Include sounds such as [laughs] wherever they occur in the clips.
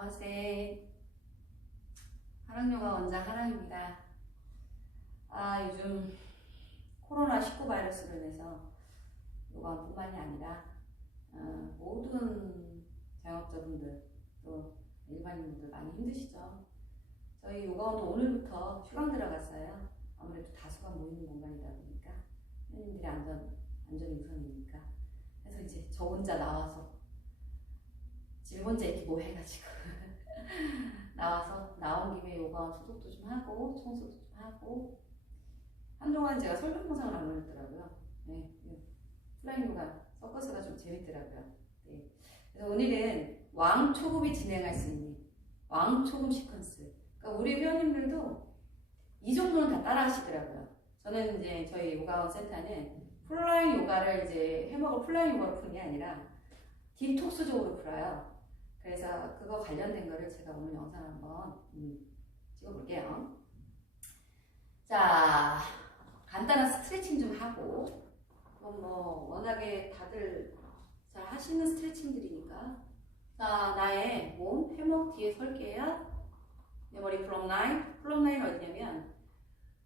나머지 하랑요가 원장 하랑입니다. 아 요즘 코로나19 바이러스로 인해서 요가뿐만이 아니라 어, 모든 자영업자분들 또 일반인분들 많이 힘드시죠. 저희 요가원도 오늘부터 휴강 들어갔어요. 아무래도 다수가 모이는 공간이다 보니까 회원님들의 안전 안전이 우선이니까 그래서 이제 저 혼자 나와서 이렇게 뭐 해가지고 나와서 나온 김에 요가원 소독도 좀 하고 청소도 좀 하고 한동안 제가 설경영상을 안 올렸더라고요. 네, 네. 플라잉 요가 서커스가 좀 재밌더라고요. 네. 그래서 오늘은 왕초급이 진행할 수 있는 왕초급 시퀀스. 그러니까 우리 회원님들도 이 정도는 다 따라 하시더라고요. 저는 이제 저희 요가원 센터는 플라잉 요가를 이제 해먹을 플라잉 푸는 게 아니라 디톡스적으로 풀어요. 그래서 그거 관련된 거를 제가 오늘 영상 한번 음, 찍어볼게요. 자, 간단한 스트레칭 좀 하고, 뭐 워낙에 다들 잘 하시는 스트레칭들이니까. 자, 나의 몸 해먹 뒤에 설게요. 내 머리 플럼 라인, 플럼 라인 어디냐면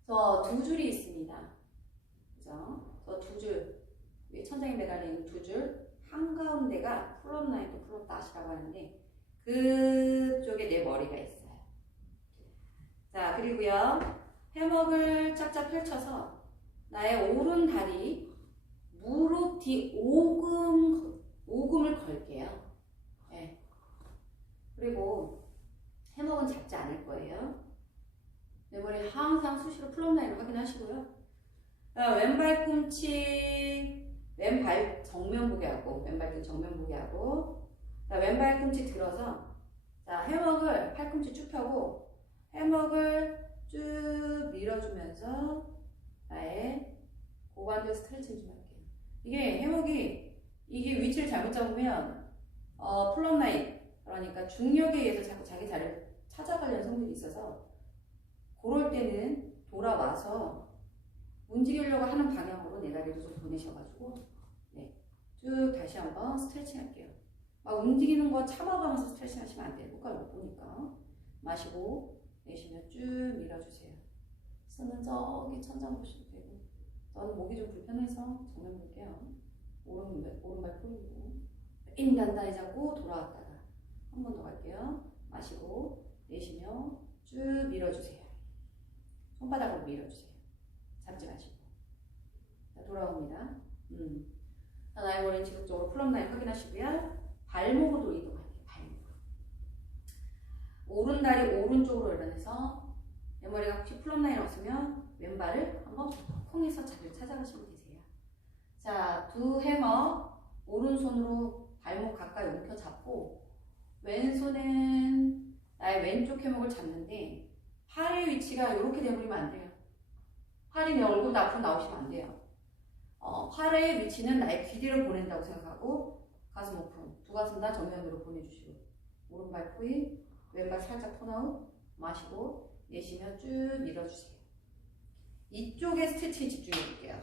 저 두 줄이 있습니다. 그죠? 저 두 줄, 천장에 매달린 두 줄, 한가운데가 플럼 라인 또 플럼 다시라고 하는데 그쪽에 내 머리가 있어요. 자, 그리고요. 해먹을 쫙쫙 펼쳐서 나의 오른 다리 무릎 뒤 오금 오금을 걸게요. 네. 그리고 해먹은 잡지 않을 거예요. 내 머리 항상 수시로 플럼 라인을 확인하시고요. 자, 왼발 꿈치 왼발 정면 보게 하고 왼발 등 정면 보게 하고 자, 왼발 꿈치 들어서 자 해먹을 팔꿈치 쭉 펴고 해먹을 쭉 밀어주면서 나의 고관절 스트레칭 좀 할게요. 이게 해먹이 이게 위치를 잘못 잡으면 어, 플럼 라인 그러니까 중력에 의해서 자꾸 자기 자리를 찾아가려는 성질이 있어서 그럴 때는 돌아와서 움직이려고 하는 방향으로 내 다리를 좀 보내셔가지고 네, 쭉 다시 한번 스트레칭 할게요. 막 움직이는 거 참아가면서 스트레칭 하시면 안 돼요. 효과를 못 보니까. 마시고 내쉬면 쭉 밀어주세요. 손은 저기 천장 보셔도 되고 저는 목이 좀 불편해서 정면 볼게요. 오른, 오른발 풀고 힘 단단히 잡고 돌아왔다가 한 번 더 갈게요. 마시고 내쉬며 쭉 밀어주세요. 손바닥으로 밀어주세요. 잡지 마시고. 자, 돌아옵니다. 음. 머리는 지속적으로 플럼 라인 확인하시고요. 발목으로 이동할게요. 발목으로. 오른 다리 오른쪽으로 일어나서 내 머리가 혹시 플럼 라인 없으면 왼발을 한번 콩 해서 자리를 찾아가시면 되세요. 자, 두 해머 오른손으로 발목 가까이 움켜 잡고 왼손은 나의 왼쪽 해목을 잡는데 팔의 위치가 이렇게 돼버리면 안 돼요. 팔이 내 얼굴 앞으로 나오시면 안 돼요. 어, 팔의 위치는 나의 귀 뒤를 보낸다고 생각하고 가슴 오픈, 두 가슴 다 정면으로 보내주시고 오른발 포인, 왼발 살짝 턴아웃 마시고 내쉬면 쭉 밀어주세요. 이쪽에 스트레칭 집중해 볼게요.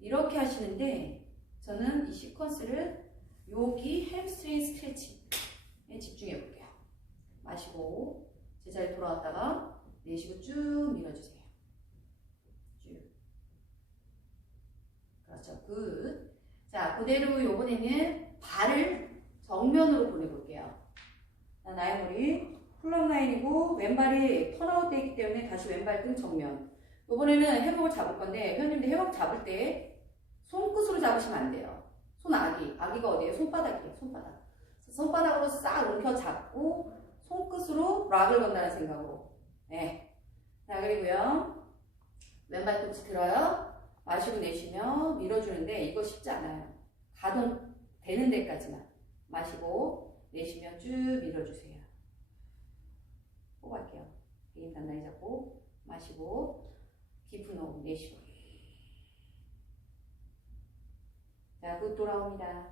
이렇게 하시는데 저는 이 시퀀스를 여기 햄스트링 스트레칭에 집중해 볼게요. 마시고 제자리 돌아왔다가 내쉬고 쭉 밀어주세요. 쭉. 그렇죠. 굿. 자, 그대로 요번에는 발을 정면으로 보내볼게요. 자, 나의 머리 플럼 라인이고 왼발이 턴아웃 되어 있기 때문에 다시 왼발 등 정면. 요번에는 해먹을 잡을 건데 회원님들 해먹 잡을 때 손끝으로 잡으시면 안 돼요. 손 아기. 아기가 어디에요? 손바닥이에요. 손바닥. 손바닥으로 싹 움켜 잡고 손끝으로 락을 건다는 생각으로. 네. 자, 그리고요. 왼발꿈치 들어요. 마시고 내쉬며 밀어주는데 이거 쉽지 않아요. 가동 되는 데까지만. 마시고 내쉬면 쭉 밀어주세요. 뽑을게요. 개인 단단히 잡고 마시고 깊은 호흡 내쉬고. 자, 곧 돌아옵니다.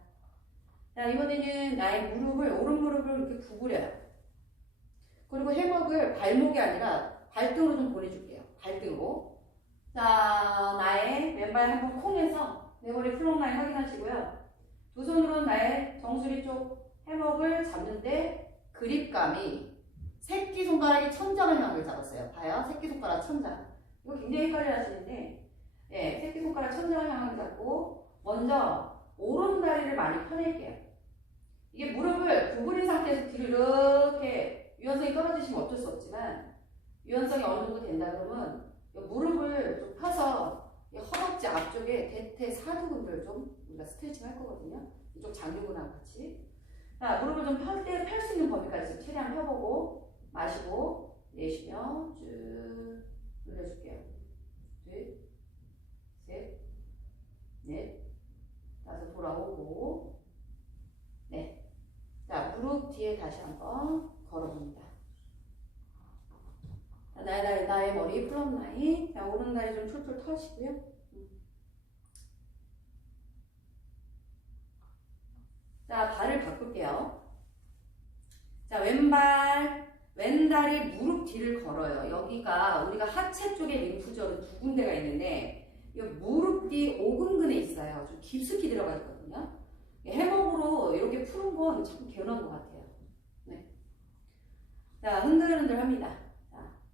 자, 이번에는 나의 무릎을, 오른 무릎을 이렇게 구부려요. 그리고 해먹을 발목이 아니라 발등으로 좀 보내줄게요. 발등으로. 자, 나의 왼발 한번 콩해서 내 머리 플롱 라인 확인하시고요. 두 손으로 나의 정수리 쪽 해먹을 잡는데 그 그립감이 새끼손가락이 천장을 향하게 잡았어요. 봐요. 새끼손가락 천장. 이거 굉장히 헷갈려 하시는데, 예, 새끼손가락 천장을 향하게 잡고, 먼저 오른다리를 많이 펴낼게요. 이게 무릎을 구부린 상태에서 뒤로 이렇게 유연성이 떨어지시면 어쩔 수 없지만, 유연성이 어느 정도 된다 그러면, 이 무릎을 좀 펴서 이 허벅지 앞쪽에 대퇴 사두근들 좀 우리가 스트레칭 할 거거든요. 이쪽 장요근하고 같이. 자, 무릎을 좀 펼 때 펼 수 있는 범위까지 최대한 펴보고, 마시고, 내쉬며 쭉 늘려줄게요. 둘, 셋, 넷, 다섯 돌아오고, 네. 자, 무릎 뒤에 다시 한번 걸어봅니다. 자, 나의, 나의, 나의 머리 플럼 라인. 자, 오른 다리 좀 툴툴 터시고요. 음. 자, 발을 바꿀게요. 자, 왼발, 왼다리 무릎 뒤를 걸어요. 여기가 우리가 하체 쪽에 림프절은 두 군데가 있는데 이 무릎 뒤 오금근에 있어요. 좀 깊숙이 들어가 있거든요. 해먹으로 이렇게 푸는 건 참 개운한 것 같아요. 네. 자, 흔들흔들 합니다.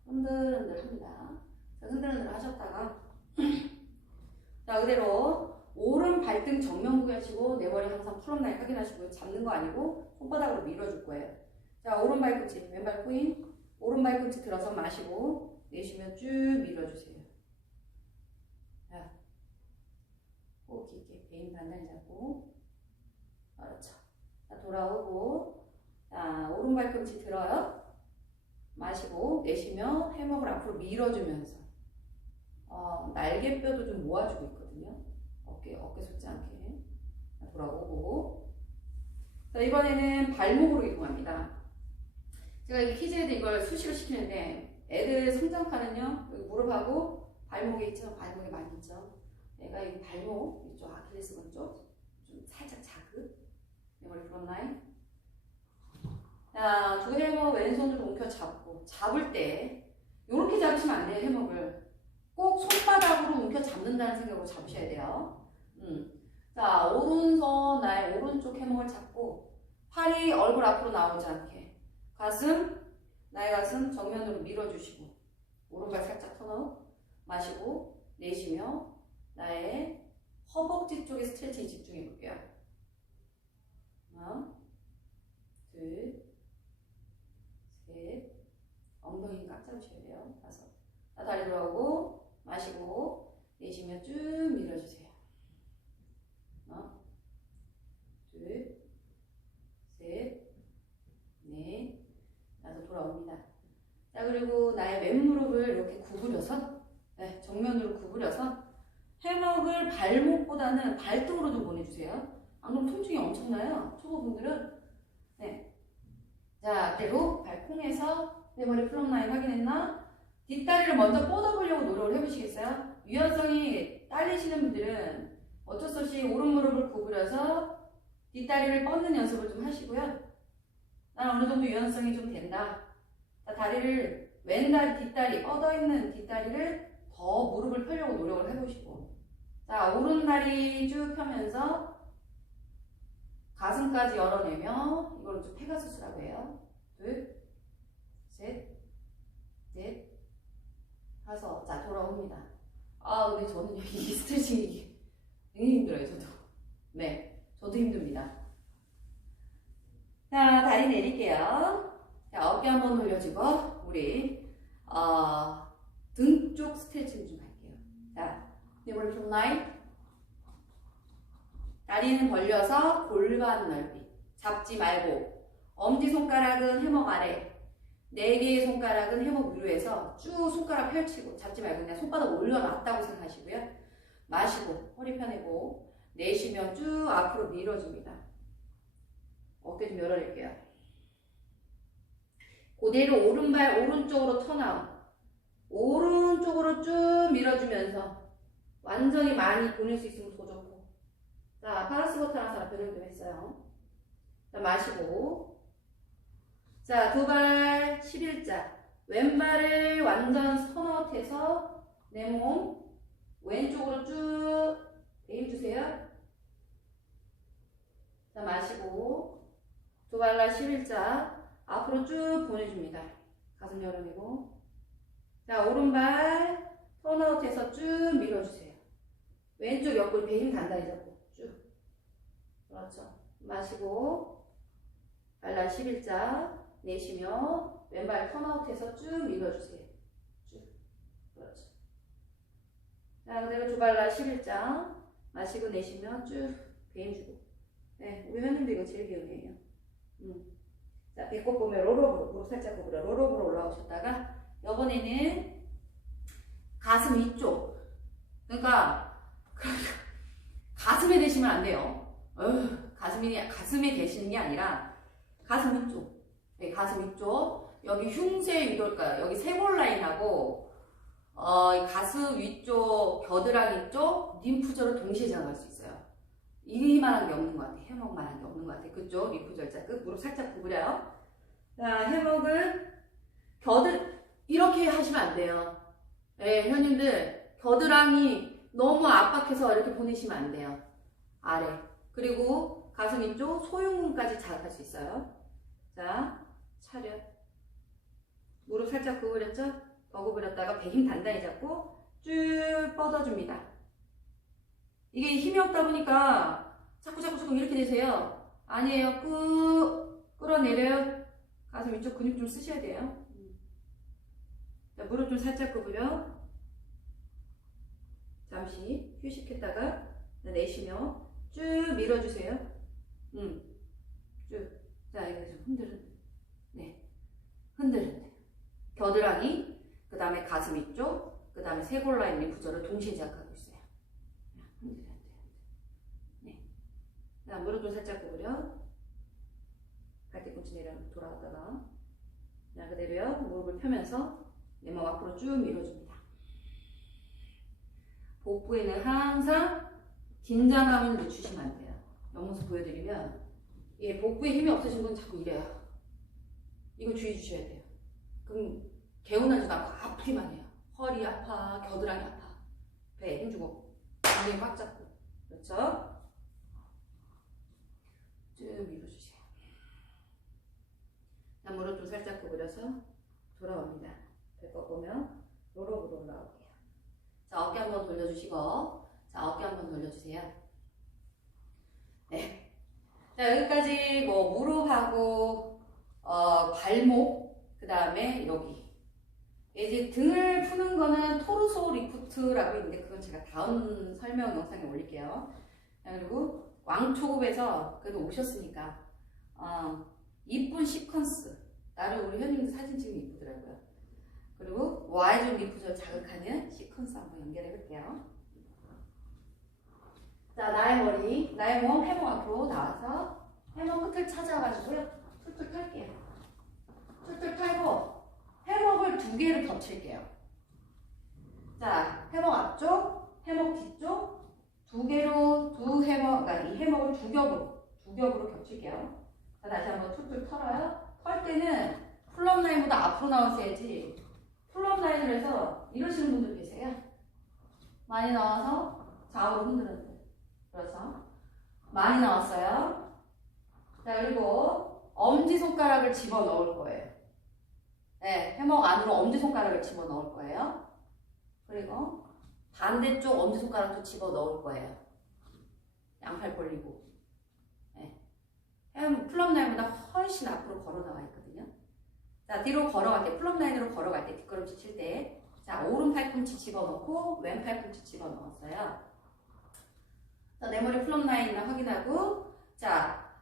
자, 흔들흔들 합니다. 자, 흔들흔들 하셨다가 [clears throat] 자, 그대로 오른 발등 정면 구겨시고 내 머리 항상 풀업 라인 확인하시고요. 잡는 거 아니고 손바닥으로 밀어줄 거예요. 자, 오른 발꿈치, 왼발 포인, 오른 발꿈치 들어서 마시고 내쉬면 쭉 밀어주세요. 자, 호흡 깊게 배인 단단히 잡고 그렇죠. 자, 돌아오고 자, 오른 발꿈치 들어요. 마시고 내쉬며 해먹을 앞으로 밀어주면서 어, 날개뼈도 좀 모아주고 있거든요. 어깨 어깨 솟지 않게 자, 돌아오고. 자, 이번에는 발목으로 이동합니다. 제가 이 키즈애들 이걸 수시로 시키는데 애들 성장판은요 무릎하고 발목에 있죠? 발목에 많이 있죠? 내가 이 발목 이쪽 아킬레스건 쪽좀 살짝 자극. 내 머리 그런 라인 자두 해먹 왼손으로 움켜 잡고 잡을 때 이렇게 잡으시면 안 돼요 해먹을 꼭 손바닥으로 움켜 잡는다는 생각으로 잡으셔야 돼요 음. 자 오른손 나의 오른쪽 해먹을 잡고 팔이 얼굴 앞으로 나오지 않게 가슴, 나의 가슴 정면으로 밀어주시고 오른발 살짝 턴업 마시고 내쉬며 나의 허벅지 쪽에 스트레칭 집중해 볼게요. 하나, 둘, 셋, 돼요. 다섯, 자, 다리 돌아오고 마시고 내쉬며 쭉 밀어주세요. 하나, 둘, 셋, 넷, 다섯 돌아옵니다. 자 그리고 나의 왼무릎을 이렇게 구부려서 네, 정면으로 구부려서 해먹을 발목보다는 발등으로 좀 보내주세요. 안 그러면 통증이 엄청나요. 초보분들은 네. 자 그대로 발콩에서 내 머리 플럼 라인 확인했나? 뒷다리를 먼저 뻗어보려고 노력을 해보시겠어요? 유연성이 딸리시는 분들은 어쩔 수 없이 오른 무릎을 구부려서 뒷다리를 뻗는 연습을 좀 하시고요. 난 어느 정도 유연성이 좀 된다. 자, 다리를 왼다리, 뒷다리, 뻗어 있는 뒷다리를 더 무릎을 펴려고 노력을 해보시고. 자, 오른 다리 쭉 펴면서 가슴까지 열어내며, 이걸 좀 페가수스라고 해요. 둘, 셋, 넷, 다섯. 자, 돌아옵니다. 아, 근데 저는 이 [laughs] 스트레칭이 굉장히 힘들어요, 저도. 네, 저도 힘듭니다. 자, 다리 내릴게요. 자, 어깨 한번 돌려주고, 우리, 어, 등 쪽 스트레칭 좀 할게요. 자, 내 머리 좀 라인. 다리는 벌려서 골반 넓이. 잡지 말고, 엄지손가락은 해먹 아래, 네 개의 손가락은 해먹 위로해서 쭉 손가락 펼치고, 잡지 말고 그냥 손바닥 올려놨다고 생각하시고요. 마시고, 허리 펴내고, 내쉬면 쭉 앞으로 밀어줍니다. 어깨 좀 열어낼게요. 그대로 오른발 오른쪽으로 턴아웃. 오른쪽으로 쭉 밀어주면서 완전히 많이 보낼 수 있으면 더 좋고. 자, 파라스버타라사라 변형 좀 했어요. 자, 마시고. 자, 두 발 11자. 왼발을 완전 턴아웃해서 내 몸 왼쪽으로 쭉 대입주세요. 자, 마시고. 두 발라 11자. 앞으로 쭉 보내줍니다. 가슴 여름이고. 자, 오른발 턴아웃해서 쭉 밀어주세요. 왼쪽 옆구리 배힘 단단히 잡고 쭉. 그렇죠. 마시고 발라 11자 내쉬며 왼발 턴아웃해서 쭉 밀어주세요. 쭉. 그렇죠. 자, 그대로 두 발라 11자 마시고 내쉬며 쭉 배임 주고. 네, 우리 현님도 이거 제일 기억이에요. 음. 자, 배꼽 보면 로로브로, 무릎 살짝 구부려 로로브로 올라오셨다가, 이번에는 가슴 위쪽. 그러니까, [laughs] 가슴에 대시면 안 돼요. 어휴, 가슴이, 가슴에 대시는 게 아니라, 가슴 위쪽. 네, 가슴 위쪽. 여기 흉쇄 유돌까, 여기 쇄골 라인하고, 어, 이 가슴 위쪽, 겨드랑이 쪽, 림프절을 동시에 장할 수 있어요. 이만한 게 없는 것 같아. 해먹만한 게 없는 것 같아. 그쪽 림프절자 끝 무릎 살짝 구부려요. 자, 해먹은 겨드 이렇게 하시면 안 돼요. 예, 현님들 겨드랑이 너무 압박해서 이렇게 보내시면 안 돼요. 아래 그리고 가슴 이쪽 소흉근까지 자극할 수 있어요. 자, 차렷. 무릎 살짝 구부렸죠? 더 구부렸다가 배힘 단단히 잡고 쭉 뻗어줍니다. 이게 힘이 없다 보니까 자꾸 자꾸 자꾸 이렇게 되세요. 아니에요. 꾹 끌어내려요. 가슴 이쪽 근육 좀 쓰셔야 돼요. 자, 무릎 좀 살짝 구부려. 잠시 휴식했다가 내쉬며 쭉 밀어주세요. 음, 쭉. 자, 이거 좀. 네, 흔들흔들. 겨드랑이, 그 다음에 가슴 이쪽, 그 다음에 쇄골 라인 림프절을 동시에 자극하고 있어요. 네. 자, 무릎 좀 살짝 구부려. 갈대꿈치 내려 돌아왔다가. 자, 그대로요. 무릎을 펴면서 내 몸 앞으로 쭉 밀어줍니다. 복부에는 항상 긴장감을 늦추시면 안 돼요. 옆모습 보여드리면, 예, 복부에 힘이 없으신 분 자꾸 이래요. 이거 주의 주셔야 돼요. 그럼 개운하지도 않고 아프기만 해요. 허리 아파, 겨드랑이 아파. 배에 힘주고, 엉덩이 꽉 잡고. 그렇죠? 쭉 밀어주세요. 자, 무릎 좀 살짝 구부려서 돌아옵니다. 배꼽 보면 로로브로 올라올게요. 자, 어깨 한번 돌려주시고, 자, 어깨 한번 돌려주세요. 네. 자, 여기까지 뭐 무릎하고 어, 발목, 그 다음에 여기. 이제 등을 푸는 거는 토르소 리프트라고 있는데 그건 제가 다음 설명 영상에 올릴게요. 자, 그리고 왕초급에서 그래도 오셨으니까 어, 이쁜 시퀀스. 나를 우리 현님도 사진 찍으면 이쁘더라고요. 그리고 Y존 리프절 자극하는 시퀀스 한번 연결해 볼게요. 자, 나의 머리, 나의 몸 해머 앞으로 나와서 해머 끝을 찾아가지고요. 툴툴 털게요. 툴툴 털고 해먹을 두 개를 겹칠게요. 자, 해먹 앞쪽, 해먹 뒤쪽 두 개로 두 해먹, 그러니까 이 해먹을 두 겹으로 두 겹으로 겹칠게요. 자, 다시 한번 툴툴 털어요. 털 때는 플럼 라인보다 앞으로 나오셔야지 플럼 라인을 해서 이러시는 분들 계세요. 많이 나와서 좌우로 흔들어요. 그래서 많이 나왔어요. 자 그리고 엄지 손가락을 집어 넣을 거예요. 네, 해먹 안으로 엄지 손가락을 집어 넣을 거예요. 그리고 반대쪽 엄지 손가락도 집어 넣을 거예요. 양팔 벌리고. 네. 햄 플럼 라인보다 훨씬 앞으로 걸어 나와 있거든요. 자 뒤로 걸어갈게 플럼 라인으로 걸어갈 때 뒷걸음질 칠 때. 자 오른 팔꿈치 집어 넣고 왼 팔꿈치 집어 넣었어요. 자, 내 머리 플럼 라인을 확인하고, 자,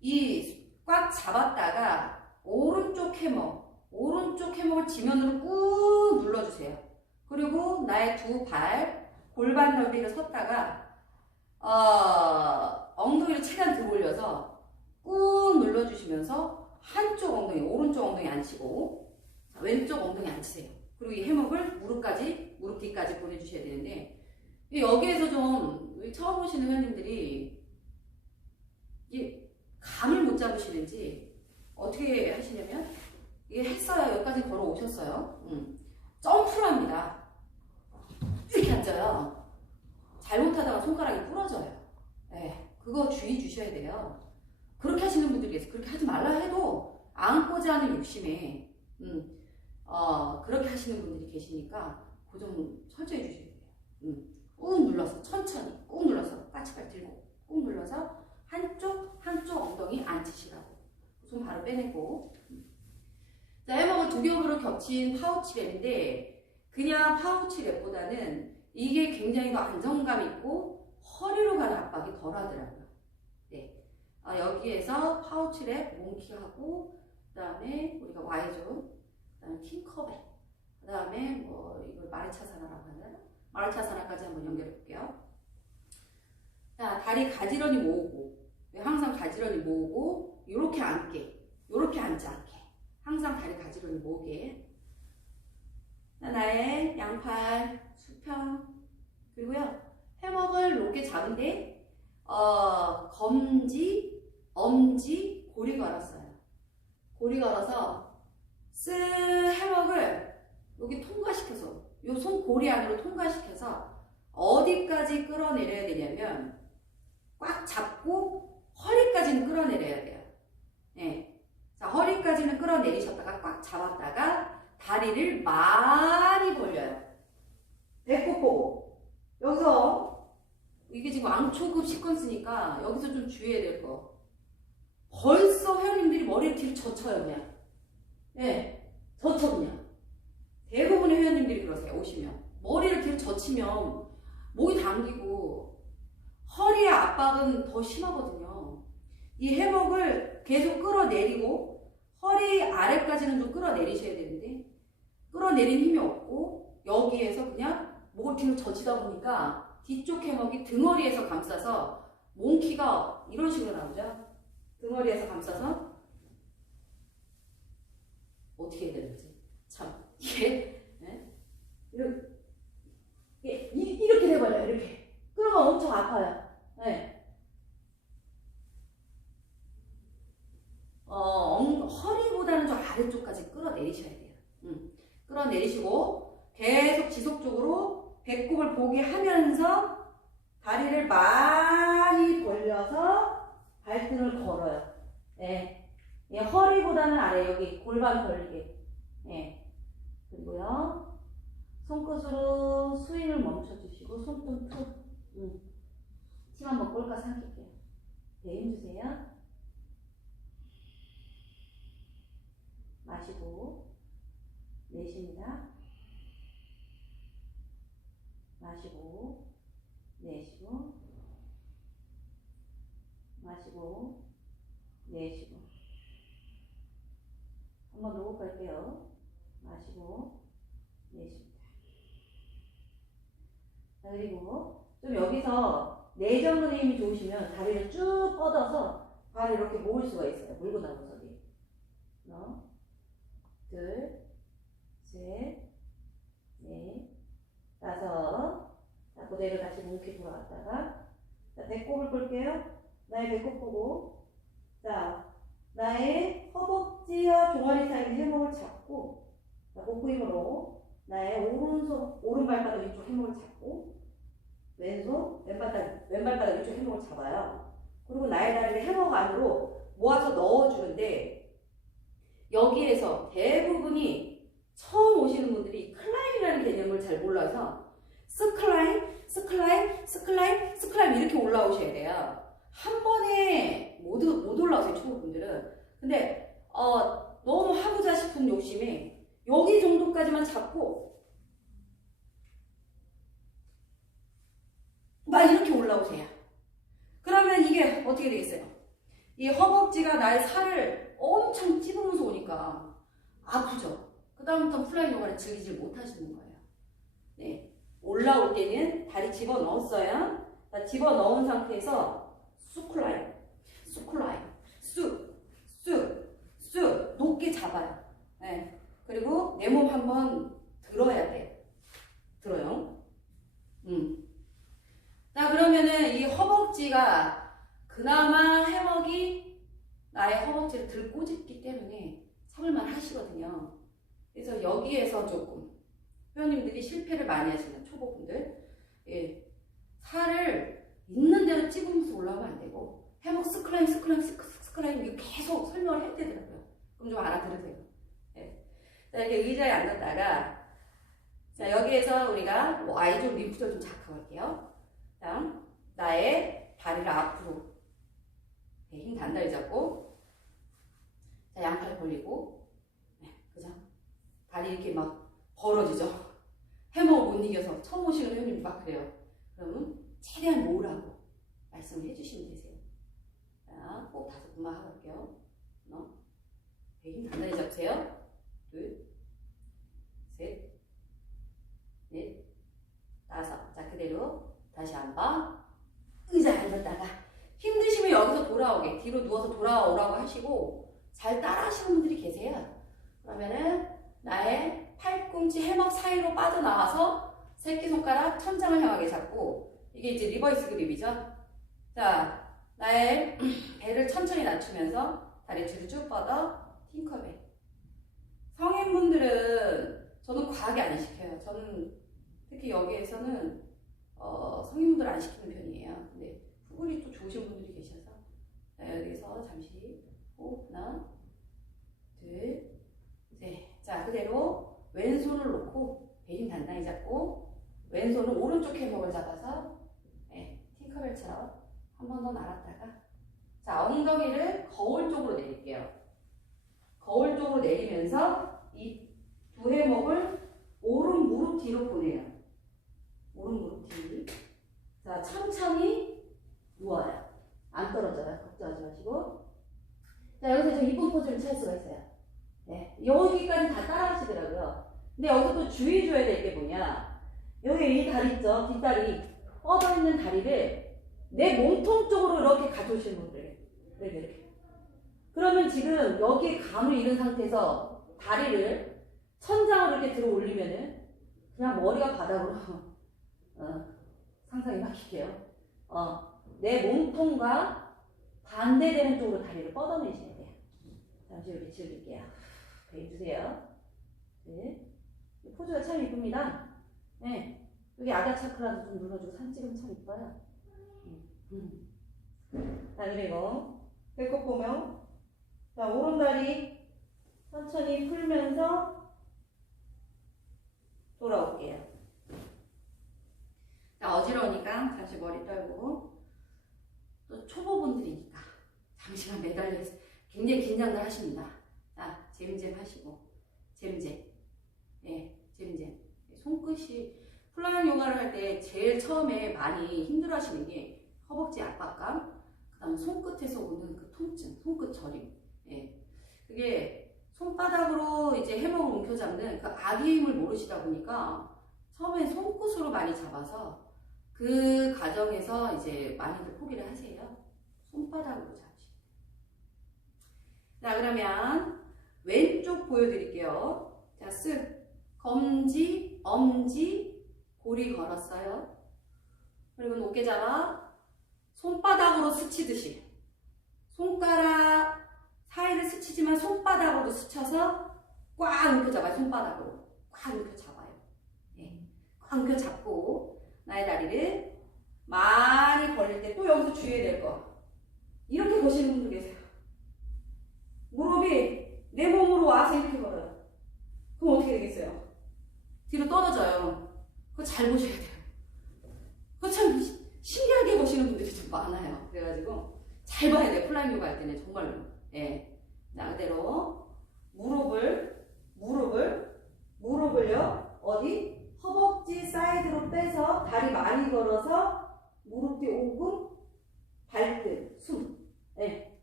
이 꽉 잡았다가, 오른쪽 해먹, 오른쪽 해먹을 지면으로 꾹 눌러주세요. 그리고 나의 두 발, 골반 넓이를 섰다가, 어, 엉덩이를 최대한 들 올려서 꾹 눌러주시면서, 한쪽 엉덩이, 오른쪽 엉덩이 자, 왼쪽 엉덩이 안 치세요. 그리고 이 해먹을 무릎까지, 무릎 뒤까지 보내주셔야 되는데, 여기에서 좀 처음 오시는 회원님들이 잡으시는지 어떻게 하시냐면 이게 했어요. 여기까지 걸어 오셨어요. 음. 점프를 합니다. 이렇게 앉아요. 잘못하다가 손가락이 부러져요. 네, 그거 주의 주셔야 돼요. 그렇게 하시는 분들이 계세요. 그렇게 하지 말라 해도 안고자 하는 욕심에 음, 어, 그렇게 하시는 분들이 계시니까 그 좀 철저히 해주셔야 돼요. 음, 꾹 눌러서 천천히 꾹 눌러서 까치발 들고 꾹 눌러서 한쪽 한쪽 엉덩이 앉히시라고 손 바로 빼내고 자 해먹은 두 겹으로 겹친 파우치 랩인데 그냥 파우치 랩보다는 이게 굉장히 더 안정감 있고 허리로 가는 압박이 덜 하더라고요. 네. 아, 여기에서 파우치 랩 몽키하고 그 다음에 우리가 Y존 그 다음에 팅커벨 그다음에 뭐 이걸 마르차사나라고 하나요? 마르차사나까지 한번 연결해 볼게요. 자 다리 가지런히 모으고 항상 가지런히 모으고 이렇게 앉게 이렇게 앉지 않게. 항상 다리 가지런히 모으게. 자, 나의 양팔 수평. 그리고요 해먹을 높게 잡은데 어, 검지 엄지 고리 걸었어요. 고리 걸어서 쓱 해먹을 여기 통과시켜서 요 손 고리 안으로 통과시켜서 어디까지 끌어내려야 되냐면 꽉 잡고 허리까지는 끌어내려야 돼요. 네. 자, 허리까지는 끌어내리셨다가 꽉 잡았다가 다리를 많이 벌려요. 배꼽 보고. 여기서 이게 지금 왕초급 시퀀스니까 여기서 좀 주의해야 될 거. 벌써 회원님들이 머리를 뒤로 젖혀요, 그냥. 네. 젖혀, 그냥. 대부분의 회원님들이 그러세요, 오시면. 머리를 뒤로 젖히면 목이 당기고 허리의 압박은 더 심하거든요. 이 해먹을 계속 끌어내리고 허리 아래까지는 좀 끌어내리셔야 되는데 끌어내린 힘이 없고 여기에서 그냥 목을 뒤로 젖히다 보니까 뒤쪽 해먹이 등허리에서 감싸서 몽키가 이런 식으로 나오죠. 등허리에서 감싸서 어떻게 해야 되는지 참 이게 네? 이렇게 이렇게 돼버려요 이렇게 그러면 엄청 아파요 네. 어, 엉- 허리보다는 좀 아래쪽까지 끌어내리셔야 돼요 음. 끌어내리시고 계속 지속적으로 배꼽을 보게 하면서 다리를 많이 벌려서 발등을 걸어요 네. 예, 허리보다는 아래 여기 골반 벌리게 예. 그리고요 손끝으로 스윙을 멈춰주시고 손등 툭 음. 침 한번 꼴까 삼킬게요 네, 힘주세요 마시고 내쉽니다 마시고 내쉬고 마시고 내쉬고 한번 놓고 갈게요 마시고 내쉽니다. 자, 그리고 좀 여기서 내전근의 힘이 좋으시면 다리를 쭉 뻗어서 발을 이렇게 모을 수가 있어요. 물고 나오서 네. 하나, 둘, 셋, 넷, 다섯. 자, 그대로 다시 뭉키 돌아갔다가 자, 배꼽을 볼게요. 나의 배꼽 보고 자, 나의 허벅지와 종아리 사이 해목을 잡고 자, 복부 힘으로 나의 오른손, 오른발바닥 위쪽 해목을 잡고 왼손, 왼발바닥, 왼발바닥 위쪽 해목을 잡아요. 그리고 나의 다리를 해목 안으로 모아서 넣어주는데 여기에서 대부분이 처음 오시는 분들이 클라임이라는 개념을 잘 몰라서 스클라임, 스클라임, 스클라임, 스클라임 이렇게 올라오셔야 돼요. 한 번에 못, 못 올라오세요, 초보분들은. 근데 어, 너무 하고자 싶은 욕심에 여기 정도까지만 잡고 막 이렇게 올라오세요. 그러면 이게 어떻게 되겠어요? 이 허벅지가 나의 살을 엄청 찝으면서 오니까 아프죠? 그다음부터 플라잉 요가를 즐기질 못하시는 거예요. 네. 올라올 때는 다리 집어 넣었어요. 자, 집어 넣은 상태에서 수클라임, 수클라임, 쑥, 쑥, 쑥 높게 잡아요. 네. 그리고 내 몸 한번 들어야 돼. 들어요. 음. 자, 그러면은 이 허벅지가 그나마 해먹이 나의 허벅지를 들고 짚기 때문에 참을만 하시거든요. 그래서 여기에서 조금 회원님들이 실패를 많이 하시는 초보분들, 예, 살을 있는 대로 찝으면서 올라오면 안 되고 해먹 스클라임, 스클라임, 스클라임 계속 설명을 해야 되더라고요. 그럼 좀 알아들으세요. 네. 자, 이렇게 의자에 앉았다가, 자, 여기에서 우리가 뭐 Y족 림프절 좀 자극할게요. 다음, 나의 다리를 앞으로 네, 힘 단단히 잡고, 자, 양팔 벌리고, 네, 그죠? 다리 이렇게 막 벌어지죠? 해먹을 못 이겨서 처음 오시는 회원님 막 그래요. 그러면 최대한 모으라고 말씀을 해주시면 되세요. 자, 꼭 다섯 분만 하고 갈게요. 하나, 배힘 단단히 잡으세요. 둘, 셋, 넷, 다섯. 자, 그대로 다시 한 번. 의자에 앉았다가 힘드시면 여기서 돌아오게 뒤로 누워서 돌아오라고 하시고 잘 따라 하시는 분들이 계세요. 그러면은 나의 팔꿈치 해먹 사이로 빠져나와서 새끼손가락 천장을 향하게 잡고 이게 이제 리버이스 그립이죠. 자, 나의 [clears throat] 배를 천천히 낮추면서 다리 뒤로 쭉 뻗어 팅커벨. 성인분들은 저는 과하게 안 시켜요. 저는 특히 여기에서는 어, 성인분들 안 시키는 편이에요. 근데 후굴이 또 좋으신 분들이 계셔서 자, 여기서 잠시 호흡 하나, 둘, 셋. 자, 그대로 왼손을 놓고 배힘 단단히 잡고 왼손은 오른쪽 해먹을 잡아서 네, 팅커벨처럼 한 번 더 날았다가 자 엉덩이를 거울 쪽으로 내릴게요. 거울 쪽으로 내리면서 이 두 해먹을 오른 무릎 뒤로 보내요. 오른 무릎 뒤. 자 천천히 누워요. 안 떨어져요. 걱정하지 마시고. 자 여기서 좀 이쁜 포즈를 취할 수가 있어요. 네 여기까지 다 따라하시더라고요. 근데 여기서 또 주의해줘야 될 게 뭐냐. 여기 이 다리 있죠? 뒷다리. 뻗어 있는 다리를 내 몸통 쪽으로 이렇게 가져오시는 분들. 이렇게, 이렇게. 그러면 지금 여기에 감을 잃은 상태에서 다리를 천장으로 이렇게 들어 올리면은 그냥 머리가 바닥으로 [laughs] 어, 상상이 막히게요. 어, 내 몸통과 반대되는 쪽으로 다리를 뻗어내셔야 돼요. 잠시 이렇게 지울게요. 배 주세요. 네. 이 포즈가 참 이쁩니다. 네. 여기 아가 차크라도 좀 눌러주고 산 찍으면 참 이뻐요. 음. 자, 그리고 배꼽 보면 자, 오른 다리 천천히 풀면서 돌아올게요. 자, 어지러우니까 잠시 머리 떨고 또 초보분들이니까 잠시만 매달려 있어. 굉장히 긴장을 하십니다. 자, 잼잼 하시고 잼잼. 예, 잼잼. 손끝이 플라잉 요가를 할 때 제일 처음에 많이 힘들어 하시는 게 허벅지 압박감, 그 다음 손끝에서 오는 그 통증, 손끝 저림. 예. 그게 손바닥으로 이제 해먹을 움켜 잡는 그 아기 힘을 모르시다 보니까 처음엔 손끝으로 많이 잡아서 그 과정에서 이제 많이들 포기를 하세요. 손바닥으로 잡으시면 자, 그러면 왼쪽 보여드릴게요. 자, 쓱. 검지, 엄지, 고리 걸었어요. 그리고 어깨 잡아 손바닥으로 스치듯이 손가락 사이를 스치지만 손바닥으로 스쳐서 꽉 움켜 잡아요. 손바닥으로 꽉 움켜 잡아요. 네. 꽉 움켜 잡고 나의 다리를 많이 벌릴 때 또 여기서 주의해야 될 거. 이렇게 거시는 분들 계세요. 무릎이 내 몸으로 와서 이렇게 걸어요. 그럼 어떻게 되겠어요? 뒤로 떨어져요. 그거 잘 보셔야 돼요. 그거 참 신기하게 보시는 분들이 좀 많아요. 그래가지고 잘 봐야 돼요. 플라잉 요가 할 때는 정말로. 예. 자, 그대로 무릎을, 무릎을, 무릎을요, 어디? 허벅지 사이드로 빼서 다리 많이 걸어서 무릎 뒤 오금, 발등, 숨. 예.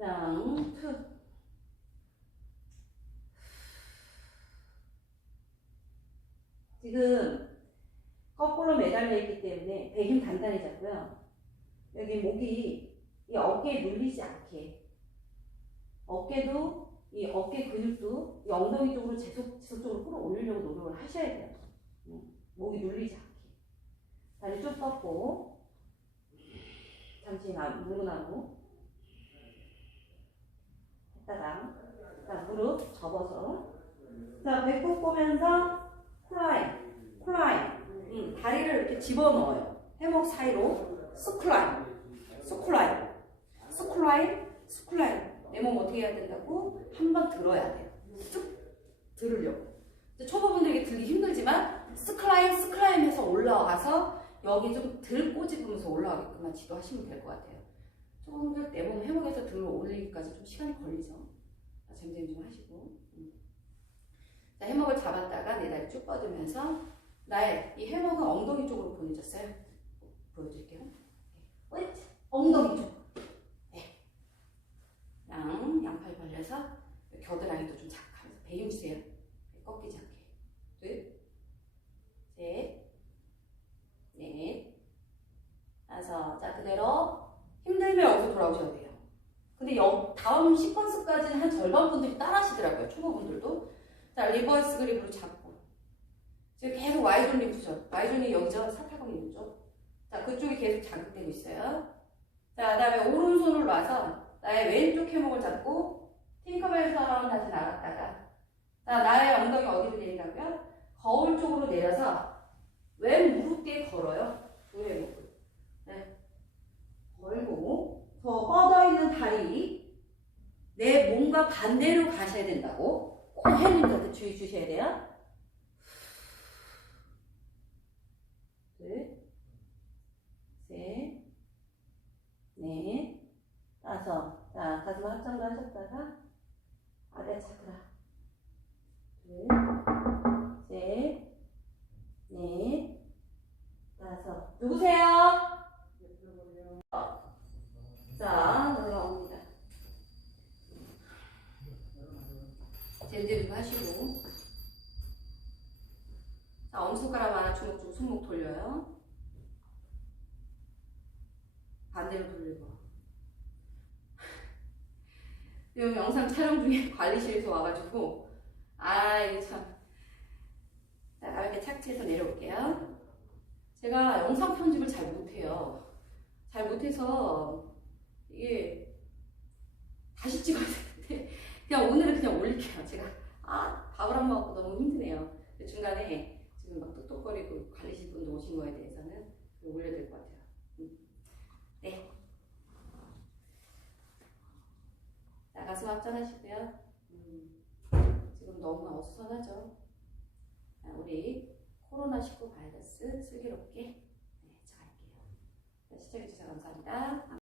양, 투. 지금 거꾸로 매달려 있기 때문에 배힘 단단히 잡고요. 여기 목이 이 어깨에 눌리지 않게 어깨도 이 어깨 근육도 이 엉덩이 쪽으로 계속 지속적으로 끌어올리려고 노력을 하셔야 돼요. 음, 목이 눌리지 않게. 다리 쭉 뻗고 잠시 나, 물고 나고 했다가 자, 무릎 접어서 자 배꼽 보면서 클라인 클라인 음, 다리를 이렇게 집어넣어요. 해목 사이로 스클라인 스클라인 스클라인 스클라인 내몸 어떻게 해야 된다고? 한 번 들어야 돼요. 쭉 들으려고. 초보분들에게 들기 힘들지만 스클라임, 스클라임해서 여기 좀들 꼬집으면서 올라가게끔만 지도하시면 될 것 같아요. 초보분들 내몸 회복해서 들 올리기까지 좀 시간이 걸리죠. 잼잼 좀 하시고. 음. 자, 해먹을 잡았다가 내 다리 쭉 뻗으면서 나의 이 해먹은 엉덩이 쪽으로 보내졌어요. 보여드릴게요. 네. 엉덩이 쪽. 네. 양, 양팔 벌려서 겨드랑이도 좀 작하면서 배 주세요. 꺾이지 않게. 둘, 셋, 넷, 다섯. 자, 그대로 힘들면 여기서 돌아오셔야 돼요. 근데 여, 다음 시퀀스까지는 한 절반 분들이 따라 하시더라고요. 초보분들도. 자, 리버스 그립으로 잡고. 지금 계속 Y존 리프죠. Y존이 여기죠. 사타구니 있죠. 자, 그쪽이 계속 자극되고 있어요. 자, 그 다음에 오른손을 놔서 나의 왼쪽 해목을 잡고 팅커벨처럼 다시 나갔다가 자, 나의 엉덩이 어디로 내리라고요? 거울 쪽으로 내려서 왼 무릎 뒤에 걸어요. 두 해목을. 네. 걸고 더 뻗어 있는 다리 내 몸과 반대로 가셔야 된다고 꼭 헬린한테 주의 주셔야 돼요. 가슴 합장도 하셨다가 아래 차크라. 둘, 셋, 넷, 다섯. 누구세요? 자, 올라옵니다. 좀 하시고. 자, 엄손가락 하나 주먹 주고 손목 돌려요. 반대로 돌리고. [laughs] 지금 영상 촬영 중에 관리실에서 와가지고, 아, 이게 참. 자, 가볍게 착지해서 내려올게요. 제가 영상 편집을 잘 못해요. 잘 못해서, 이게, 다시 찍어야 되는데, 그냥 오늘은 그냥 올릴게요. 제가, 아, 밥을 안 먹고 너무 힘드네요. 중간에 지금 막 똑똑거리고 관리실 분도 오신 거에 대해서는 올려야 될 것 같아요. 음. 네. 자, 가슴 합장하시고요. 음, 지금 너무나 어수선하죠. 자, 우리 코로나19 바이러스 슬기롭게 네, 잘 할게요. 자, 시청해주셔서 감사합니다.